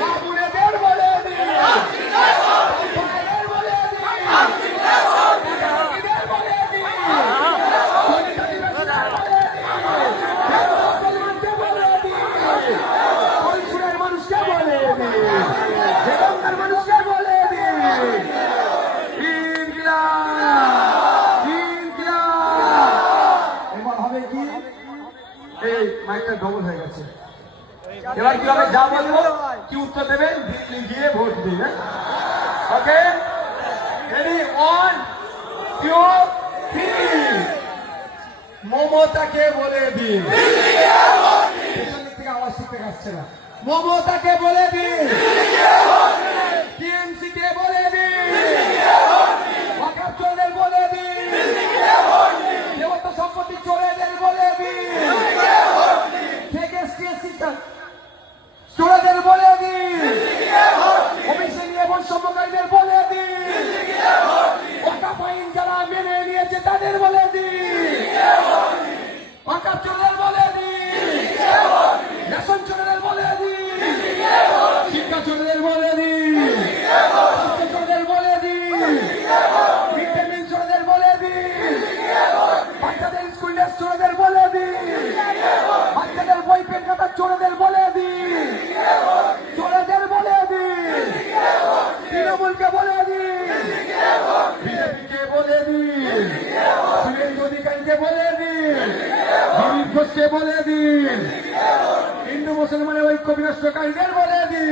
বাবুরেদের বলে দিন, বলে দিন, মানুষকে বলে দিন, মানুষকে বলে দিন, এবার হবে কি এই মাইকটা ডবল হয়ে গেছে। এবার কি হবে, যা বলবো কি উত্তর দেবেন, দিল্লি গিয়ে ভোট দিন। ওকে, রেডি, 1 2 3। মমতাকে বলে দিন, পেছন দিক থেকে আওয়াজ শিখতে আসছে না। মমতাকে বলে দিন, টিএমসি কে বলে দিন, ওয়াকফ চোরদের বলে দিন, দেবত্ব সম্পত্তি চোরেদের বলে দিন, চোরেদের বলে দিন, ওবিসি নিয়ে বৈষম্যকারীদের বলে দিন, ওয়াকফ আইন যারা মেনে নিয়েছে তাদের বলে দিন, ওয়াকফ চোরদের বলে দিন, রেশন চোরদের বলে দিন, শিক্ষা চোরদের বলে দিন, স্বাস্থ্য চোরদের বলে দিন, মিড ডে মিল চোরদের বলে দিন, বাচ্চাদের স্কুল ড্রেস চোরদের বলে দিন, বাচ্চাদের বই পেন খাতা চোরদের বলে দিন, চোরদের বলে দিন, তৃণমূলকে বলে দিন, বিজেপিকে বলে দিন, শুভেন্দু অধিকারীকে বলে দিন, দিলীপ ঘোষকে বলে দিন, হিন্দু মুসলমানের ঐক্য বিনষ্টকারীদের বলে দিন,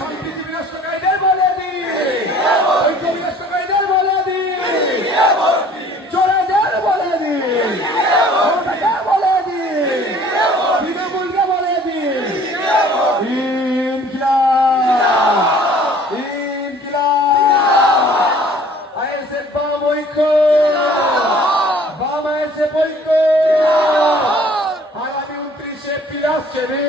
সম্প্রীতি বিনষ্টকারীদের বলে দিন, ঐক্য বিনষ্টকারীদের বলে দিন, চোরেদের বলে দিন, মমতাকে বলে দিন, তৃণমূলকে বলে দিন, ইনকিলাব, ইনকিলাব, আইএসএফ বাম ঐক্য, বাম আইএসএফ ঐক্য, আগামী 29 এপ্রিল আসছে রে,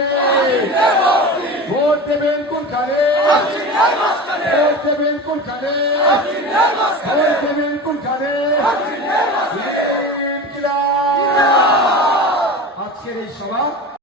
ভোট দেবেন কোনখানে, ভোট দেবেন কোনখানে, ভোট দেবেন কোনখানে, ইনকিলাব। আজকের এই সভা